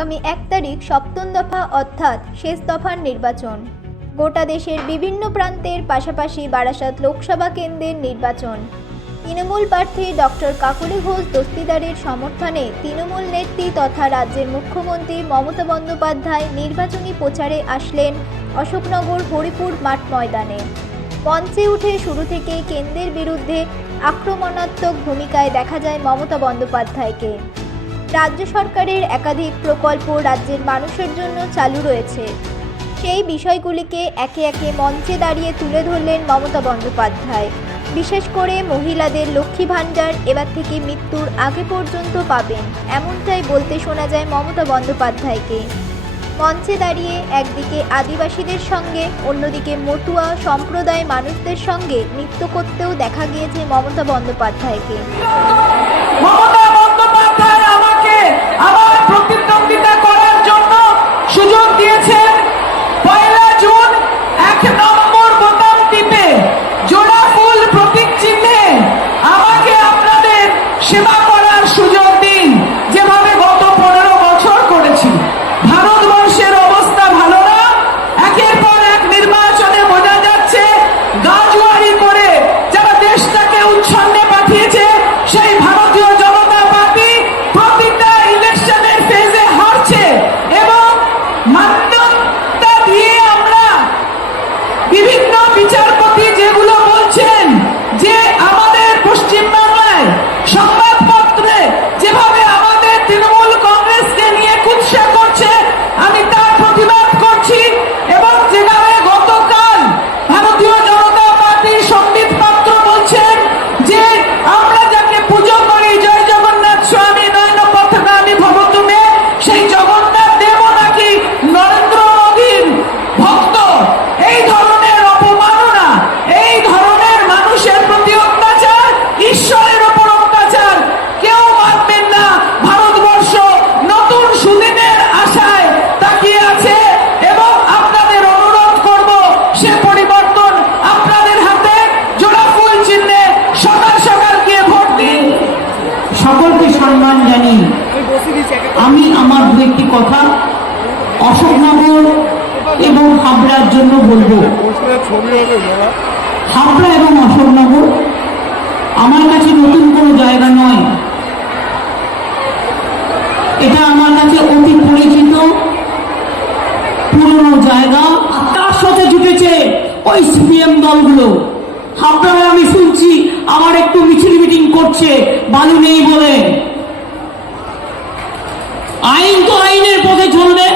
আগামী এক তারিখ সপ্তম দফা অর্থাৎ শেষ দফার নির্বাচন। গোটা দেশের বিভিন্ন প্রান্তের পাশাপাশি বারাসাত লোকসভা কেন্দ্রের নির্বাচন। তৃণমূল প্রার্থী ডক্টর কাকুলি ঘোষ দস্তিদারের সমর্থনে তৃণমূল নেত্রী তথা রাজ্যের মুখ্যমন্ত্রী মমতা বন্দ্যোপাধ্যায় নির্বাচনী প্রচারে আসলেন অশোকনগর হরিপুর মাঠ ময়দানে। মঞ্চে উঠে শুরু থেকেই কেন্দ্রের বিরুদ্ধে আক্রমণাত্মক ভূমিকায় দেখা যায় মমতা বন্দ্যোপাধ্যায়কে। রাজ্য সরকারের একাধিক প্রকল্প রাজ্যের মানুষের জন্য চালু রয়েছে। সেই বিষয়গুলিকে একে একে মঞ্চে দাঁড়িয়ে তুলে ধরলেন মমতা বন্দ্যোপাধ্যায়। বিশেষ করে মহিলাদের লক্ষ্মী ভাণ্ডার এবার থেকে মৃত্যুর আগে পর্যন্ত পাবেন, এমনটাই বলতে শোনা যায় মমতা বন্দ্যোপাধ্যায়কে। মঞ্চে দাঁড়িয়ে একদিকে আদিবাসীদের সঙ্গে, অন্যদিকে মতুয়া সম্প্রদায় মানুষদের সঙ্গে নৃত্য করতেও দেখা গিয়েছে মমতা বন্দ্যোপাধ্যায়কে। কথা অশোকনগর এবং হাবড়ার জন্য বলব। হাবড়া এবং অশোকনগর আমার কাছে নতুন কোনো জায়গা নয়। এটা আমার কাছে অতি পরিচিত, পুরনো জায়গা, আর তার সাথে জুটেছে ওই সিপিএম দলগুলো। হাবড়ায় আমি শুনছি আমার একটু মিছিল মিটিং করছে, বালু নেই বলে। আইন তো আইনের পথে চলবে।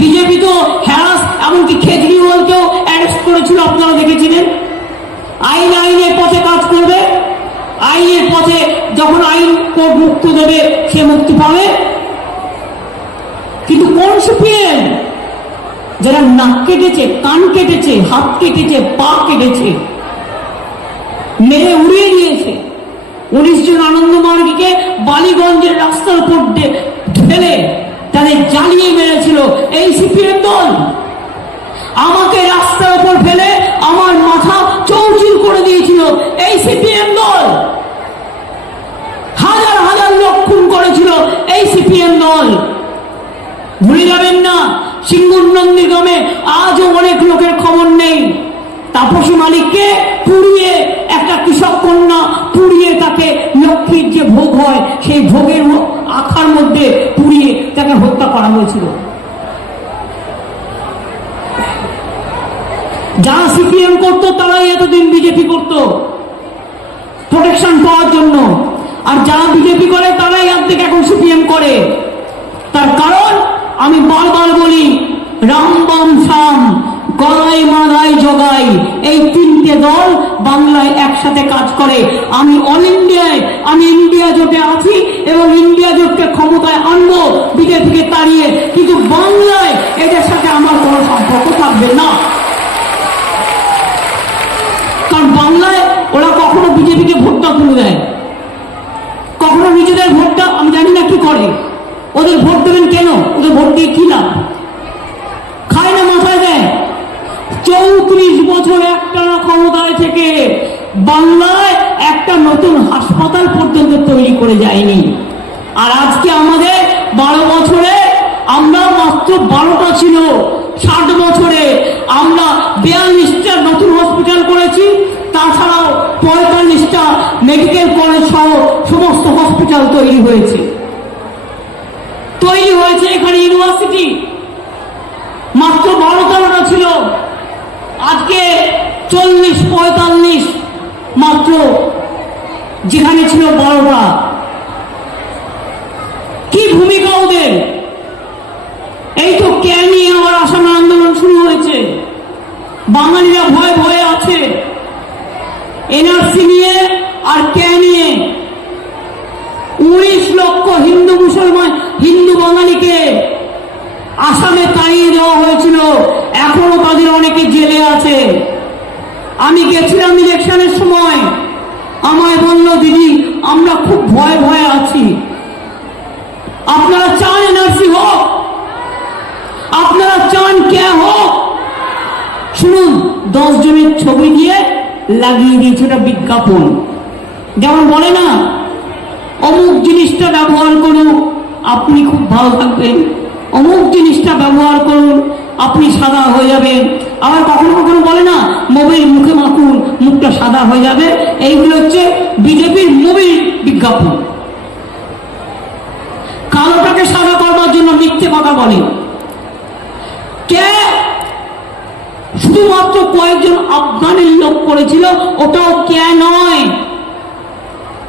বিজেপি তো হ্যারাস এমনকি কেজরিওয়ালকেও অ্যারেস্ট করেছিল, আপনারা দেখেছিলেন। আইন আইনের পথে কাজ করবে। আইনের পথে যখন আইন কোর্ট মুক্ত দেবে, সে মুক্তি পাবে। কিন্তু কোন সিপিএম যারা নাক কেটেছে, কান কেটেছে, হাত কেটেছে, পা কেটেছে, মেরে উড়িয়ে উনিশ জন আনন্দমার্গীকে বালিগঞ্জের রাস্তার উপর ঢেলে তাদের জ্বালিয়ে মেরেছিল এই সিপিএম দল। আমাকে রাস্তার উপর ফেলে আমার মাথা চৌচির করে দিয়েছিল এই সিপিএম দল। হাজার হাজার লোক খুন করেছিল এই সিপিএম দল। ভুলে যাবেন না, সিঙ্গুর নন্দীগ্রামে আজও অনেক লোকের খবর নেই। তাপসী মালিককে পুড়িয়ে একটা কৃষক কন্যা পুড়িয়ে তাকে লক্ষ্মীর যে ভোগ হয় সেই ভোগের আখার মধ্যে পুড়িয়ে তাকে হত্যা করা হয়েছিল। যারা সিপিএম করতো, তারাই এতদিন বিজেপি করতো। প্রোটেকশন পাওয়ার জন্য। আর যারা বিজেপি করে, তারাই অর্ধেক এখন সিপিএম করে। তার কারণ আমি বারবার বলি রাম বাম শাম গলায় মালাই জগাই, এই তিনটে দল বাংলায় একসাথে কাজ করে। আমি অল ইন্ডিয়ায়, আমি ইন্ডিয়া জোটে আছি এবং ইন্ডিয়া জোটকে ক্ষমতায় আনব বিজেপিকে তাড়িয়ে। কিন্তু বাংলায় এদের সাথে আমার কোনো সম্পর্ক থাকবে না। কারণ বাংলায় ওরা কখনো বিজেপিকে ভোটটা তুলে দেয়। কখনো নিজেদের ভোটটা, আমি জানি না কি করে। ওদের ভোট দেবেন কেন? ওদের ভোট দিয়ে কি লাভ? খায় না মাথায় দেয়। চৌত্রিশ বছর একটানা ক্ষমতায় থেকে বাংলায় একটা নতুন হাসপাতাল পর্যন্ত তৈরি করে যায়নি। আর আজকে আমাদের বারো বছরে আমরা মাত্র বারোটা ছিল, ষাট বছরে আমরা বিয়াল্লিশটা নতুন হসপিটাল করেছি, তাছাড়াও পঁয়তাল্লিশটা মেডিকেল কলেজ সহ সমস্ত হসপিটাল তৈরি হয়েছে। তৈরি হয়েছে এখানে ইউনিভার্সিটি। মাত্র বারো তেরোটা ছিল। আজকে চল্লিশ পঁয়তাল্লিশ মাত্র যেখানে ছিল বারোটা কি ভূমিকা ওদের? এই তো কে নিয়ে আবার আসাম আন্দোলন শুরু হয়েছে? বাঙালিরা ভয়ে ভয়ে আছে। এনআরসি নিয়ে আর কে নিয়ে? উনিশ লক্ষ হিন্দু মুসলমান, হিন্দু বাঙালিকে আসামে তাড়িয়ে দেওয়া হয়েছিল এখনও তাদের অনেকে জেলে আছে আমি গেছিলাম ইলেকশনের সময়। আমায় বলল, দিদি, আমরা খুব ভয়ে ভয়ে আছি। আপনারা চান এনআরসি হোক। আপনারা চান কে হোক। শুনুন, দশ জনের ছবি দিয়ে লাগিয়ে দিয়েছে ওটা বিজ্ঞাপন। যেমন বলে না, অমুক জিনিসটা ব্যবহার করুন, আপনি খুব ভালো থাকবেন। অমুক জিনিসটা ব্যবহার করুন, আপনি সাদা হয়ে যাবেন আবার কখনো কখনো বলে না মোবিল মুখে মাখুন, মুখটা সাদা হয়ে যাবে। এইগুলো হচ্ছে বিজেপির মোবিল বিজ্ঞাপন। কালোটাকে সাদা করবার জন্য মিথ্যে কথা বলে। কে? শুধুমাত্র কয়েকজন আফগানের লোক করেছিল ওটাও কে নয়?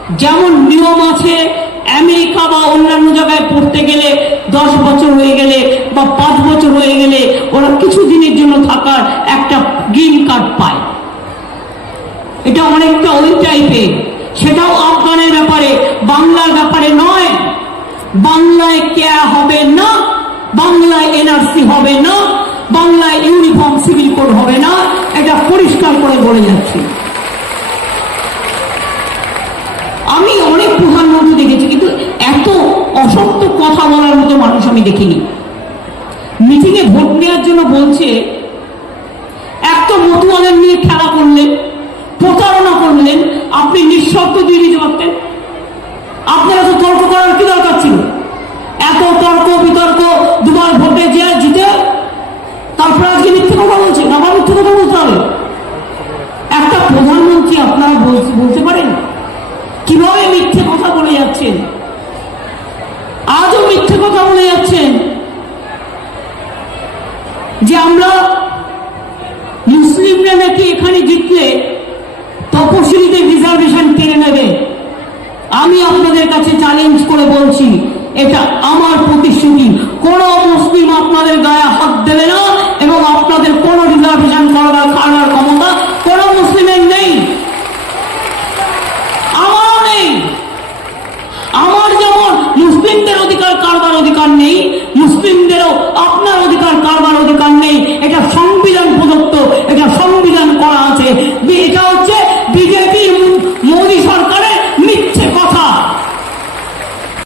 যেমন নিয়ম আছে আমেরিকা বা অন্যান্য জায়গায় পড়তে গেলে দশ বছর হয়ে গেলে বা পাঁচ বছর হয়ে গেলে ওরা কিছু দিনের জন্য থাকার একটা গ্রিন কার্ড পায়। এটা অনেকটা ওই টাইপের। সেটাও আফগানের ব্যাপারে, বাংলার ব্যাপারে নয়। বাংলায় কে হবে না, বাংলায় এনআরসি হবে না, বাংলায় ইউনিফর্ম, সিভিল কোড হবে না। এটা পরিষ্কার করে বলে যাচ্ছি আমি অনেক প্রধানমন্ত্রী দেখেছি কিন্তু এত অসত্য কথা বলার মতো মানুষ আমি দেখিনি। মিটিংয়ে ভোট নেওয়ার জন্য বলছে এক তো মতুয়াদের নিয়ে খেলা করলেন প্রতারণা করলেন আপনি নিঃশর্ত দিয়ে দিতে পারতেন আপনারা তো তর্ক করার কি দরকার ছিল এত তর্ক বিতর্ক দুবার ভোটে যে জিতে তারপরে আজকে মিথ্যে কথা বলছেন আবার মিথ্যে কথা বলতে হবে একটা প্রধানমন্ত্রী আপনারা বল- বলতে পারেন কীভাবে মিথ্যে কথা বলে যাচ্ছেন আজও মিথ্যে কথা বলে যাচ্ছেন যে আমরা মুসলিমরা নাকি এখানে জিতলে তপশিলীদের রিজার্ভেশন কেড়ে নেবে। আমি আপনাদের কাছে চ্যালেঞ্জ করে বলছি, এটা আমার প্রতিশ্রুতি। কোন মুসলিম আপনাদের গায়ে হাত দেবে না এবং আপনাদের কোন রিজার্ভেশন করার অধিকার নেই, মুসলিমদেরও আপনার অধিকার, কারবার অধিকার নেই। এটা সংবিধান প্রদত্ত, এটা সংবিধান করা আছে। এটা হচ্ছে